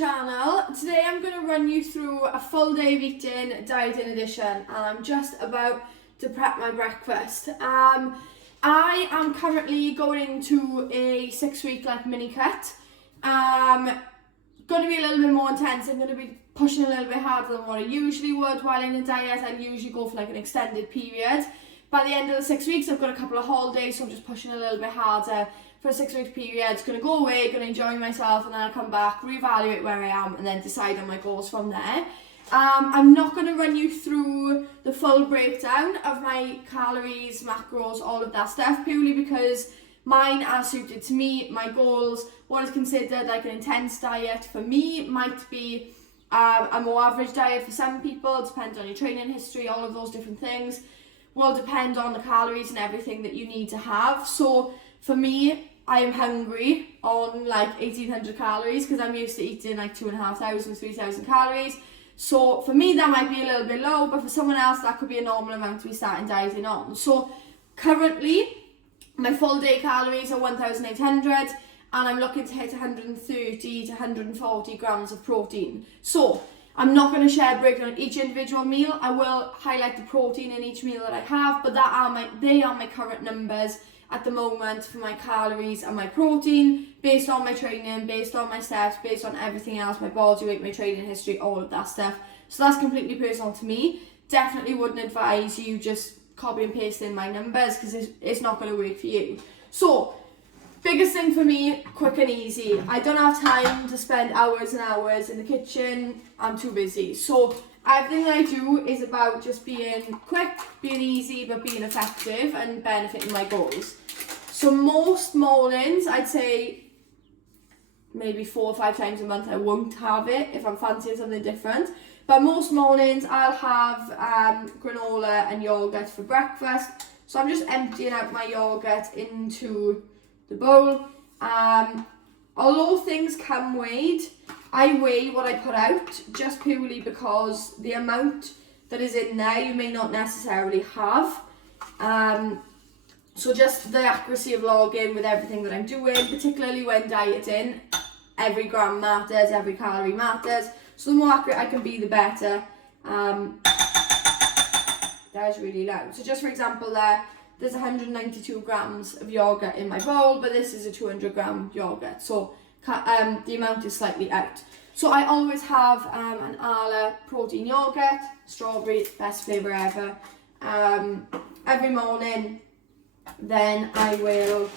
channel. Today I'm going to run you through a full day of eating, dieting edition, and I'm just about to prep my breakfast. I am currently going into a 6-week mini cut. Going to be a little bit more intense. I'm going to be pushing a little bit harder than what I usually would while in a diet. I usually go for an extended period. By the end of the 6 weeks, I've got a couple of holidays, so I'm just pushing a little bit harder for a 6-week period. It's going to go away, going to enjoy myself, and then I'll come back, reevaluate where I am, and then decide on my goals from there. I'm not going to run you through the full breakdown of my calories, macros, all of that stuff, purely because mine are suited to me, my goals. What is considered an intense diet for me might be a more average diet for some people. It depends on your training history, all of those different things will depend on the calories and everything that you need to have. So for me, I am hungry on 1,800 calories because I'm used to eating 2,500, 3,000 calories. So for me, that might be a little bit low, but for someone else, that could be a normal amount to be starting dieting on. So currently, my full day calories are 1,800, and I'm looking to hit 130 to 140 grams of protein. So I'm not going to share a breakdown of each individual meal. I will highlight the protein in each meal that I have, but they are my current numbers at the moment for my calories and my protein, based on my training, based on my steps, based on everything else, my body weight, my training history, all of that stuff. So that's completely personal to me. Definitely wouldn't advise you just copy and paste in my numbers because it's not going to work for you. So biggest thing for me, quick and easy. I don't have time to spend hours and hours in the kitchen. I'm too busy. So everything I do is about just being quick, being easy, but being effective and benefiting my goals. So most mornings, I'd say maybe 4 or 5 times a month, I won't have it if I'm fancying something different. But most mornings, I'll have granola and yogurt for breakfast. So I'm just emptying out my yogurt into the bowl. Although things come weighed, I weigh what I put out just purely because the amount that is in there you may not necessarily have. So just the accuracy of logging with everything that I'm doing, particularly when dieting, every gram matters, every calorie matters. So the more accurate I can be, the better. That is really loud. So just for example there's 192 grams of yogurt in my bowl, but this is a 200 gram yogurt. So the amount is slightly out. So I always have an Arla protein yogurt, strawberry, best flavour ever, every morning. Then I will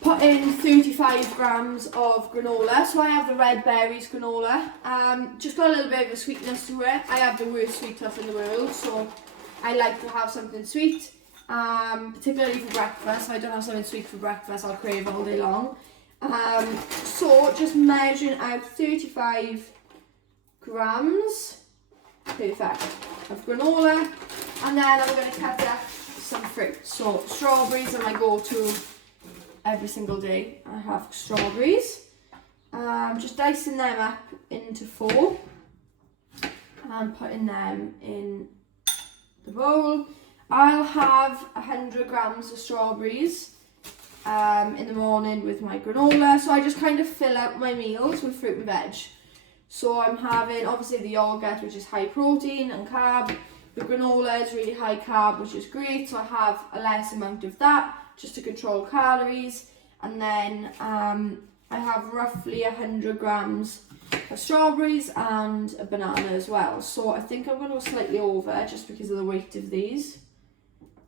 put in 35 grams of granola. So I have the red berries granola. Just got a little bit of a sweetness to it. I have the worst sweet tooth in the world, so I like to have something sweet, particularly for breakfast. If I don't have something sweet for breakfast, I'll crave all day long. So just measuring out 35 grams, perfect, of granola, and then I'm going to cut up some fruit. So strawberries are my go-to every single day. I have strawberries. Just dicing them up into 4 and putting them in the bowl. I'll have 100 grams of strawberries in the morning with my granola. So I just kind of fill out my meals with fruit and veg. So I'm having obviously the yogurt, which is high protein and carb. The granola is really high carb, which is great. So I have a less amount of that just to control calories. And then I have roughly 100 grams of strawberries and a banana as well. So I think I'm going to go slightly over just because of the weight of these.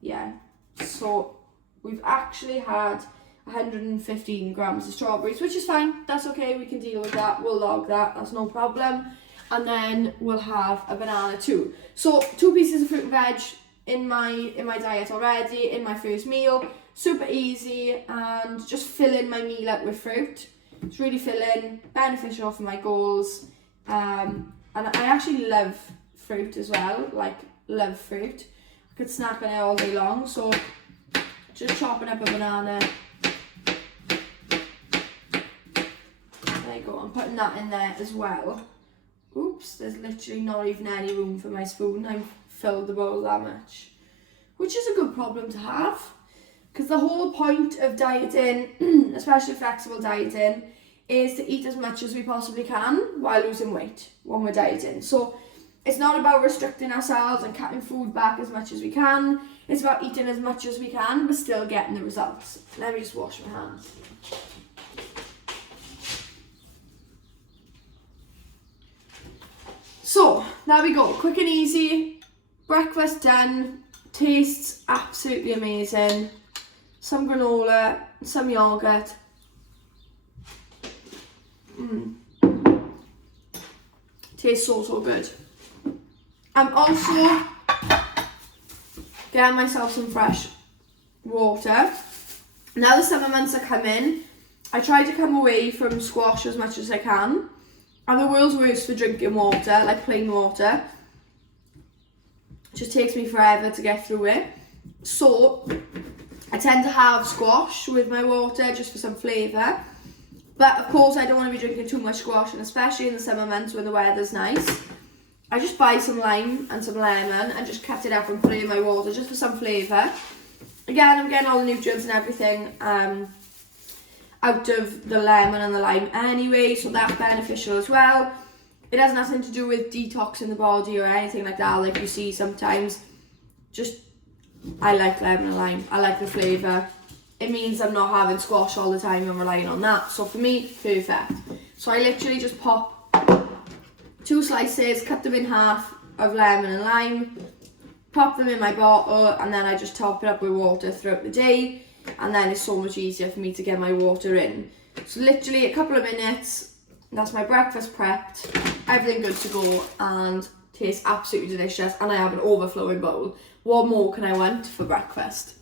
Yeah, so we've actually had 115 grams of strawberries, which is fine. That's okay, we can deal with that. We'll log that, that's no problem. And then we'll have a banana too. So 2 pieces of fruit and veg in my diet already, in my first meal. Super easy, and just filling my meal up with fruit. It's really filling, beneficial for my goals. And I actually love fruit as well, love fruit. I could snack on it all day long, so just chopping up a banana. There you go, I'm putting that in there as well. Oops, there's literally not even any room for my spoon. I've filled the bowl that much, which is a good problem to have, because the whole point of dieting, especially flexible dieting, is to eat as much as we possibly can while losing weight when we're dieting. So it's not about restricting ourselves and cutting food back as much as we can. It's about eating as much as we can but still getting the results. Let me just wash my hands. So there we go, quick and easy, breakfast done, tastes absolutely amazing. Some granola, some yoghurt. Tastes so good. I'm also getting myself some fresh water. Now the summer months are coming, I try to come away from squash as much as I can. I'm the world's worst for drinking water, like plain water. It just takes me forever to get through it. So I tend to have squash with my water just for some flavour. But of course I don't want to be drinking too much squash, and especially in the summer months when the weather's nice. I just buy some lime and some lemon and just cut it up and put it in my water just for some flavour. Again, I'm getting all the nutrients and everything out of the lemon and the lime anyway, so that's beneficial as well. It has nothing to do with detoxing the body or anything like that, like you see sometimes. Just, I like lemon and lime, I like the flavour. It means I'm not having squash all the time and relying on that. So for me, perfect. So I literally just pop 2 slices, cut them in half of lemon and lime, pop them in my bottle, and then I just top it up with water throughout the day. And then it's so much easier for me to get my water in. So literally a couple of minutes, that's my breakfast prepped, everything good to go, and tastes absolutely delicious, and I have an overflowing bowl. What more can I want for breakfast?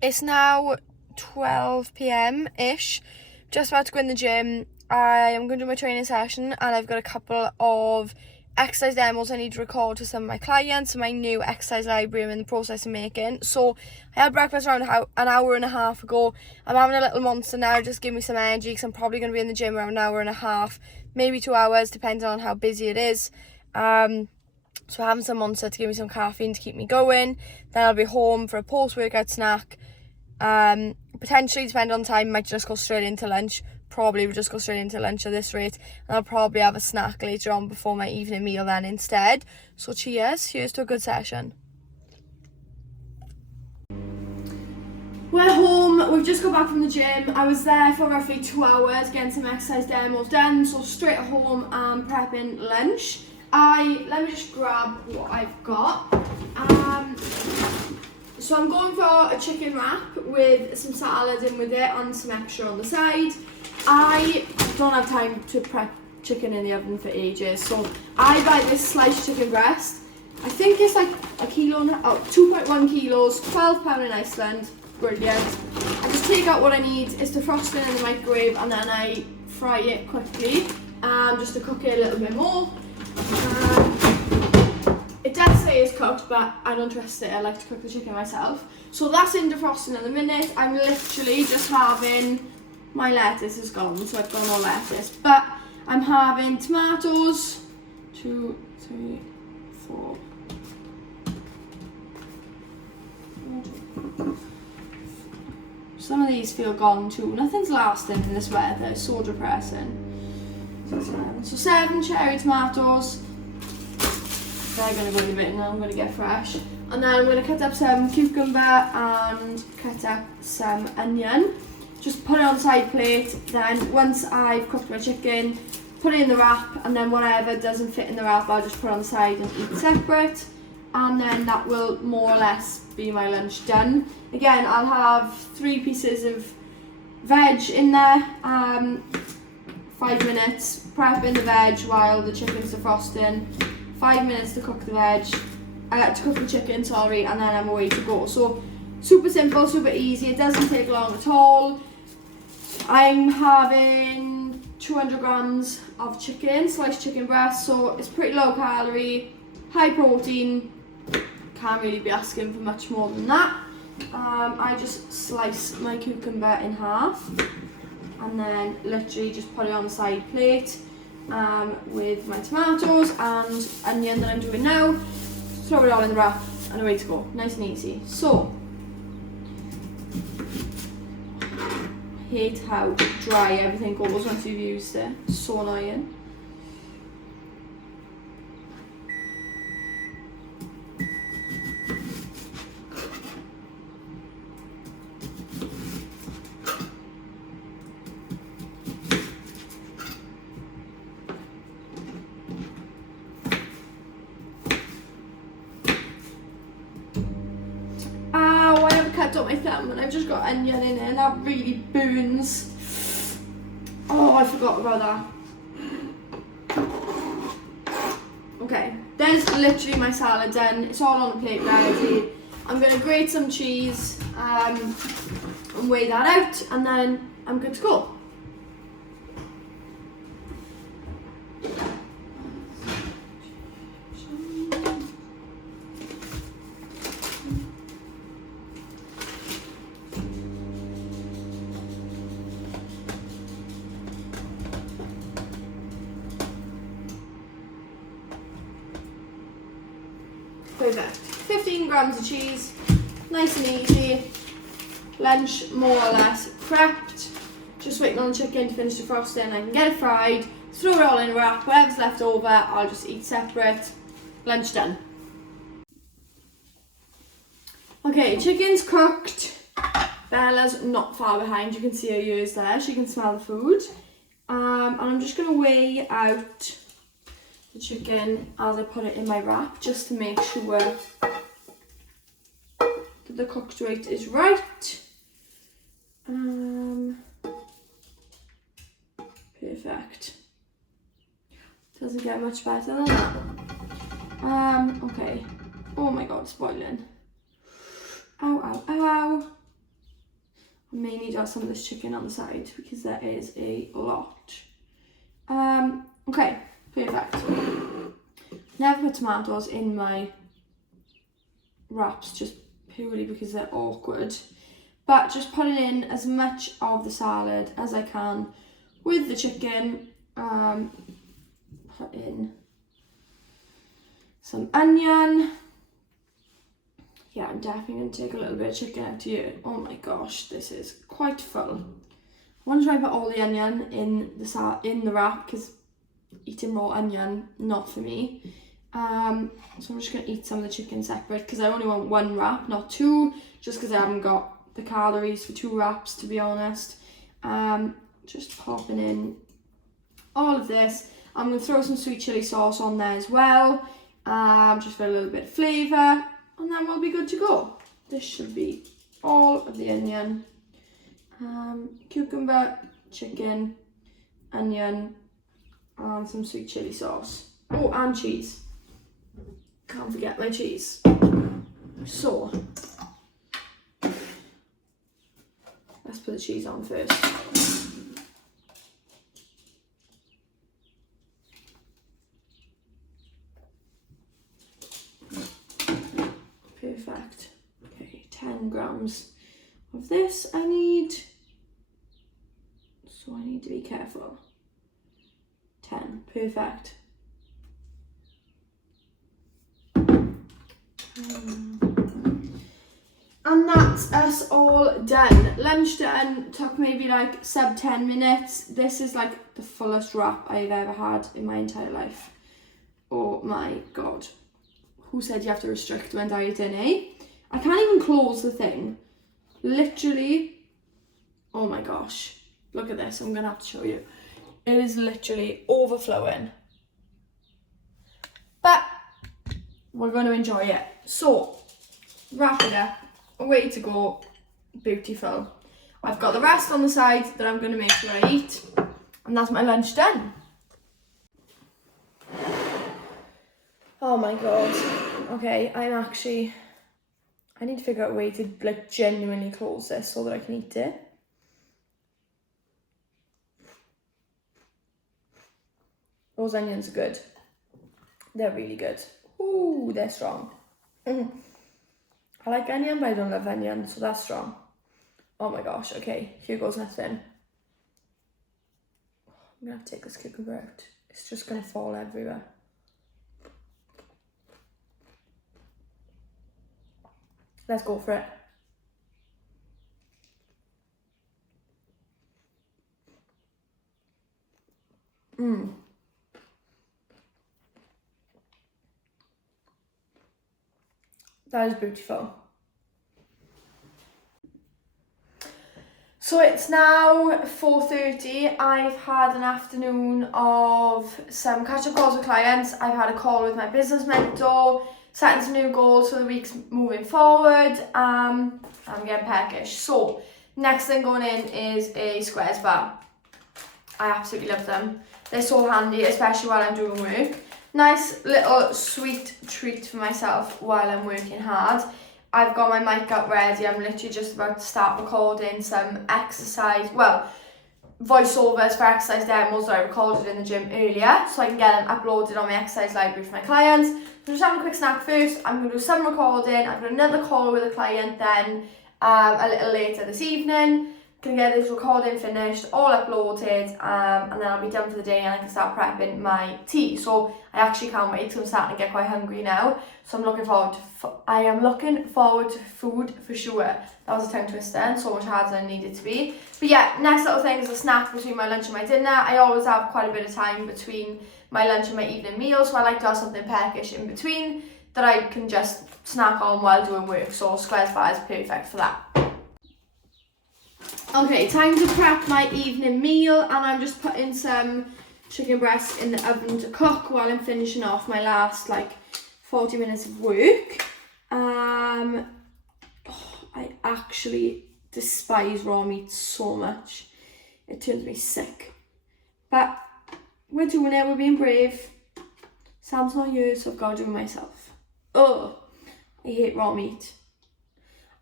It's now 12 p.m-ish, just about to go in the gym. I am going to do my training session, and I've got a couple of exercise demos I need to record to some of my clients, my new exercise library I'm in the process of making. So I had breakfast around an hour and a half ago. I'm having a little monster now, just give me some energy, because I'm probably going to be in the gym around an hour and a half, maybe 2 hours, depending on how busy it is. So having some monster to give me some caffeine to keep me going. Then I'll be home for a post-workout snack. Potentially, depending on time, might just go straight into lunch. Probably would just go straight into lunch at this rate, and I'll probably have a snack later on before my evening meal then instead. So cheers to a good session. We're home, we've just got back from the gym. I was there for roughly 2 hours getting some exercise demos done, so straight home and prepping lunch. Let me just grab what I've got. So I'm going for a chicken wrap with some salad in with it and some extra on the side. I don't have time to prep chicken in the oven for ages, so I buy this sliced chicken breast. I think it's like 2.1 kilos, £12 in Iceland. Brilliant. I just take out what I need, is to frost it in the microwave, and then I fry it quickly, just to cook it a little bit more. It does say it's cooked, but I don't trust it. I like to cook the chicken myself. So that's in defrosting at the minute. I'm literally just having, my lettuce is gone, so I've got no lettuce. But I'm having tomatoes, 2, 3, 4. Some of these feel gone too. Nothing's lasting in this weather. It's so depressing. So 7 cherry tomatoes. They're going to go in a bit, and I'm going to get fresh. And then I'm going to cut up some cucumber and cut up some onion. Just put it on the side plate. Then once I've cooked my chicken, put it in the wrap, and then whatever doesn't fit in the wrap, I'll just put it on the side and eat separate. And then that will more or less be my lunch done. Again, I'll have 3 pieces of veg in there. 5 minutes prepping the veg while the chicken's defrosting. 5 minutes to cook the chicken, and then I'm away to go. So super simple, super easy. It doesn't take long at all. I'm having 200 grams of chicken, sliced chicken breast, so it's pretty low calorie, high protein. Can't really be asking for much more than that. I just slice my cucumber in half, and then literally just put it on the side plate. With my tomatoes and onion that I'm doing now, throw it all in the wrap and away to go, nice and easy. So hate how dry everything goes once you've used it. It's so annoying. Cut up my thumb and I've just got onion in it and that really burns. Oh, I forgot about that. Okay, there's literally my salad done. It's all on the plate ready. I'm going to grate some cheese and weigh that out, and then I'm good to go. Perfect. 15 grams of cheese, nice and easy. Lunch more or less prepped. Just waiting on the chicken to finish the frosting. I can get it fried, throw it all in a wrap. Whatever's left over, I'll just eat separate. Lunch done. Okay, chicken's cooked. Bella's not far behind. You can see her ears there. She can smell the food. And I'm just going to weigh out the chicken as I put it in my wrap, just to make sure that the cooked rate is right. Perfect. Doesn't get much better than that. Okay. Oh my god, it's boiling. Ow, ow, ow. I may need to have some of this chicken on the side because there is a lot. Okay. Perfect. Never put tomatoes in my wraps just purely because they're awkward. But just putting in as much of the salad as I can with the chicken. Put in some onion. Yeah, I'm definitely going to take a little bit of chicken out here. Oh my gosh, this is quite full. I want to try and put all the onion in the wrap because eating raw onion, not for me. So I'm just going to eat some of the chicken separate because I only want one wrap, not two, just because I haven't got the calories for 2 wraps, to be honest. Just popping in all of this. I'm going to throw some sweet chilli sauce on there as well, just for a little bit of flavour, and then we'll be good to go. This should be all of the onion, cucumber, chicken, onion, and some sweet chilli sauce. Oh, and cheese. Can't forget my cheese. So, let's put the cheese on first. Perfect. Okay, 10 grams of this I need. So I need to be careful. 10, perfect. And that's us all done. Lunch done, took maybe like sub 10 minutes. This is like the fullest wrap I've ever had in my entire life. Oh my god. Who said you have to restrict when dieting, eh? I can't even close the thing. Literally, oh my gosh. Look at this, I'm gonna have to show you. It is literally overflowing. But we're going to enjoy it. So, wrap it up. Way to go. Beautiful. I've got the rest on the side that I'm going to make sure I eat. And that's my lunch done. Oh my god. Okay, I need to figure out a way to like genuinely close this so that I can eat it. Those onions are good. They're really good. Ooh, they're strong. I like onion, but I don't love onion, so that's strong. Oh my gosh, okay, here goes nothing. I'm gonna have to take this cucumber out. It's just gonna fall everywhere. Let's go for it. That is beautiful. So it's now 4:30. I've had an afternoon of some catch-up calls with clients. I've had a call with my business mentor, setting some new goals for the weeks moving forward. I'm getting peckish. So next thing going in is a squares bar. I absolutely love them. They're so handy, especially while I'm doing work. Nice little sweet treat for myself while I'm working hard. I've got my mic up ready. I'm literally just about to start recording some exercise, voiceovers for exercise demos that I recorded in the gym earlier, so I can get them uploaded on my exercise library for my clients. So just having a quick snack first. I'm going to do some recording. I've got another call with a client then a little later this evening. Can get this recording finished, all uploaded, and then I'll be done for the day and I can start prepping my tea. So I actually can't wait because I'm starting to get quite hungry now. So I'm looking forward to food for sure. That was a tongue twister and so much harder than it needed to be. But yeah, next little thing is a snack between my lunch and my dinner. I always have quite a bit of time between my lunch and my evening meal, so I like to have something peckish in between that I can just snack on while doing work. So squares bar is perfect for that. Okay, time to prep my evening meal, and I'm just putting some chicken breast in the oven to cook while I'm finishing off my last 40 minutes of work. I actually despise raw meat so much. It turns me sick. But we're doing it, we're being brave. Sam's not here, so I've got to do it myself. I hate raw meat.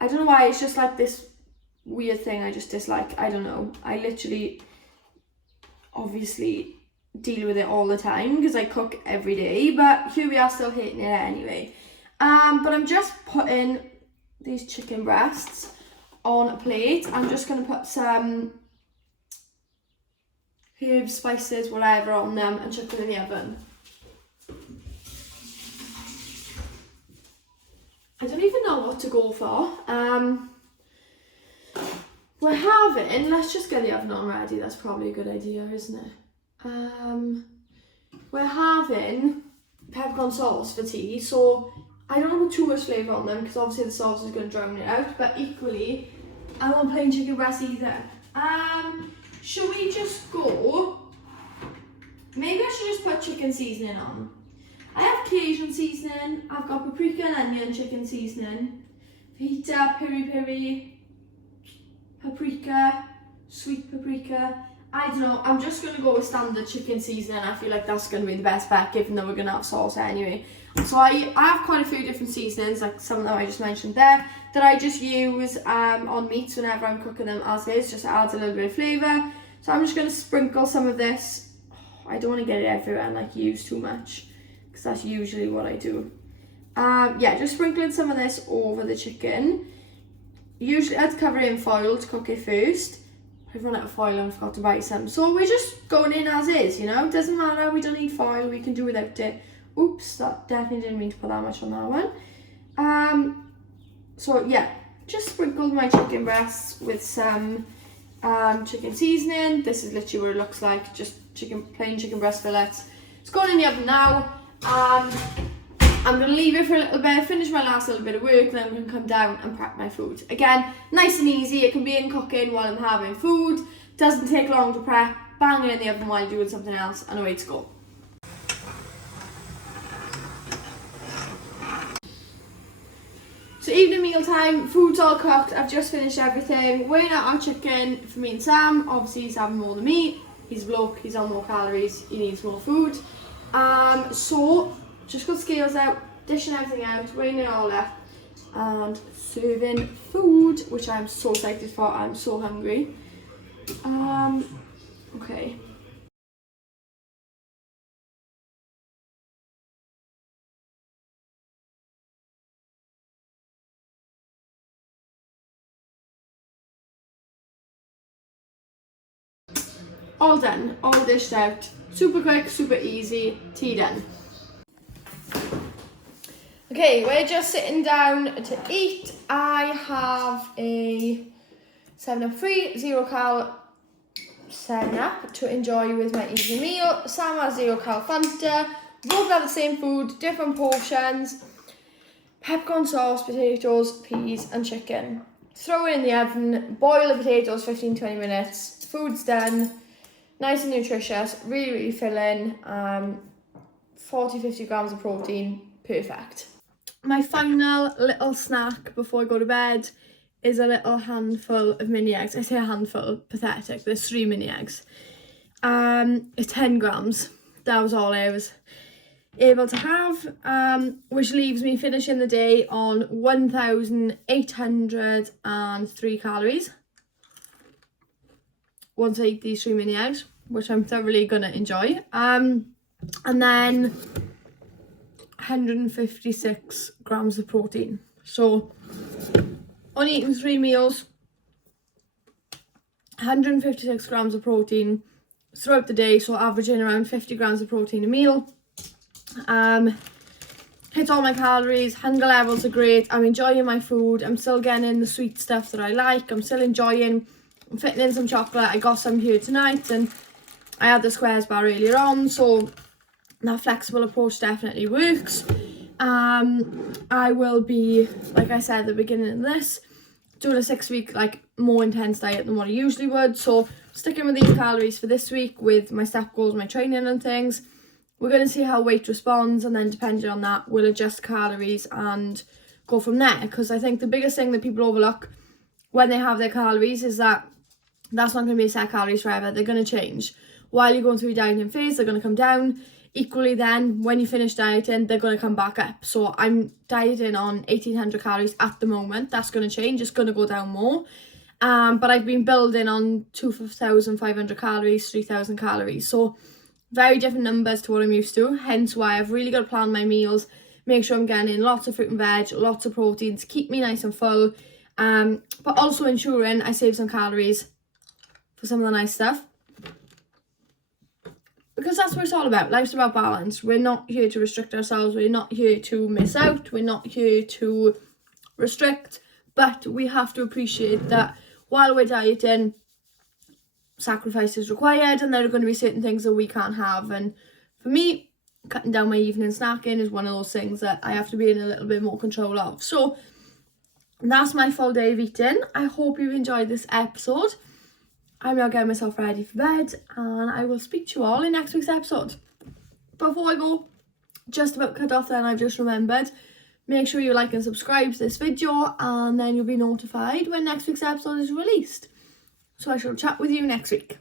I don't know why, it's just like this weird thing I just dislike. I don't know. I literally obviously deal with it all the time because I cook every day, but here we are still hating it anyway. But I'm just putting these chicken breasts on a plate. I'm just going to put some herbs, spices, whatever on them and chuck them in the oven. I don't even know what to go for. We're having, let's just get the oven on ready, that's probably a good idea, isn't it? We're having peppercorn sauce for tea, so I don't want to put too much flavour on them because obviously the sauce is going to drown it out, but equally, I don't want plain chicken breast either. Should we just go, maybe I should just put chicken seasoning on. I have Cajun seasoning, I've got paprika and onion chicken seasoning, fajita, peri-peri, paprika, sweet paprika. I don't know, I'm just going to go with standard chicken seasoning. I feel like that's going to be the best bet given that we're going to have sauce anyway. So I have quite a few different seasonings, like some of them I just mentioned there, that I just use on meats whenever I'm cooking them as is, just adds a little bit of flavour. So I'm just going to sprinkle some of this. I don't want to get it everywhere and use too much because that's usually what I do. Yeah, just sprinkling some of this over the chicken. Usually I'd cover it in foil to cook it first. I've run out of foil and forgot to buy some. So we're just going in as is, It doesn't matter, we don't need foil, we can do without it. Oops, that definitely didn't mean to put that much on that one. So yeah, just sprinkled my chicken breasts with some chicken seasoning. This is literally what it looks like, just plain chicken breast fillets. It's going in the oven now. I'm going to leave it for a little bit, finish my last little bit of work, then I'm going to come down and prep my food. Again, nice and easy, it can be in cooking while I'm having food, doesn't take long to prep, bang it in the oven while you're doing something else, and away to go. So evening meal time, food's all cooked, I've just finished everything, weighing out our chicken for me and Sam. Obviously he's having more than me, he's a bloke, he's on more calories, he needs more food. So just got scales out, dishing everything out, weighing it all up, and serving food, which I'm so excited for. I'm so hungry. Okay. All done, all dished out. Super quick, super easy, tea done. Okay, we're just sitting down to eat. I have a 7-Up free, 0 cal setting up to enjoy with my evening meal. Sam has 0 cal Fanta. Both have the same food, different portions. Peppercorn sauce, potatoes, peas and chicken. Throw it in the oven, boil the potatoes 15-20 minutes. Food's done. Nice and nutritious, really filling. 40-50 grams of protein, perfect. My final little snack before I go to bed is a little handful of mini eggs. I say a handful, pathetic. There's 3 mini eggs. It's 10 grams. That was all I was able to have, which leaves me finishing the day on 1,803 calories once I eat these 3 mini eggs, which I'm thoroughly gonna enjoy. And then 156 grams of protein. So on eating 3 meals, 156 grams of protein throughout the day, so averaging around 50 grams of protein a meal. Hit all my calories, hunger levels are great, I'm enjoying my food, I'm still getting in the sweet stuff that I like, I'm still enjoying, I'm fitting in some chocolate. I got some here tonight and I had the squares bar earlier on, so that flexible approach definitely works. I will be, like I said at the beginning of this, doing a 6-week like more intense diet than what I usually would, so sticking with these calories for this week with my step goals, my training and things. We're going to see how weight responds, and then depending on that we'll adjust calories and go from there, because I think the biggest thing that people overlook when they have their calories is that that's not going to be set calories forever. They're going to change. While you're going through your dieting phase, they're going to come down. Equally then, when you finish dieting, they're going to come back up. So I'm dieting on 1,800 calories at the moment. That's going to change. It's going to go down more. But I've been building on 2,500 calories, 3,000 calories. So very different numbers to what I'm used to. Hence why I've really got to plan my meals. Make sure I'm getting in lots of fruit and veg, lots of protein to keep me nice and full. But also ensuring I save some calories for some of the nice stuff. Because that's what it's all about. Life's about balance. We're not here to restrict ourselves. We're not here to miss out. We're not here to restrict. But we have to appreciate that while we're dieting, sacrifice is required, and there are going to be certain things that we can't have. And for me, cutting down my evening snacking is one of those things that I have to be in a little bit more control of. So that's my full day of eating. I hope you've enjoyed this episode. I'm now getting myself ready for bed, and I will speak to you all in next week's episode. Before I go, just about cut off then, I've just remembered, make sure you like and subscribe to this video, and then you'll be notified when next week's episode is released. So I shall chat with you next week.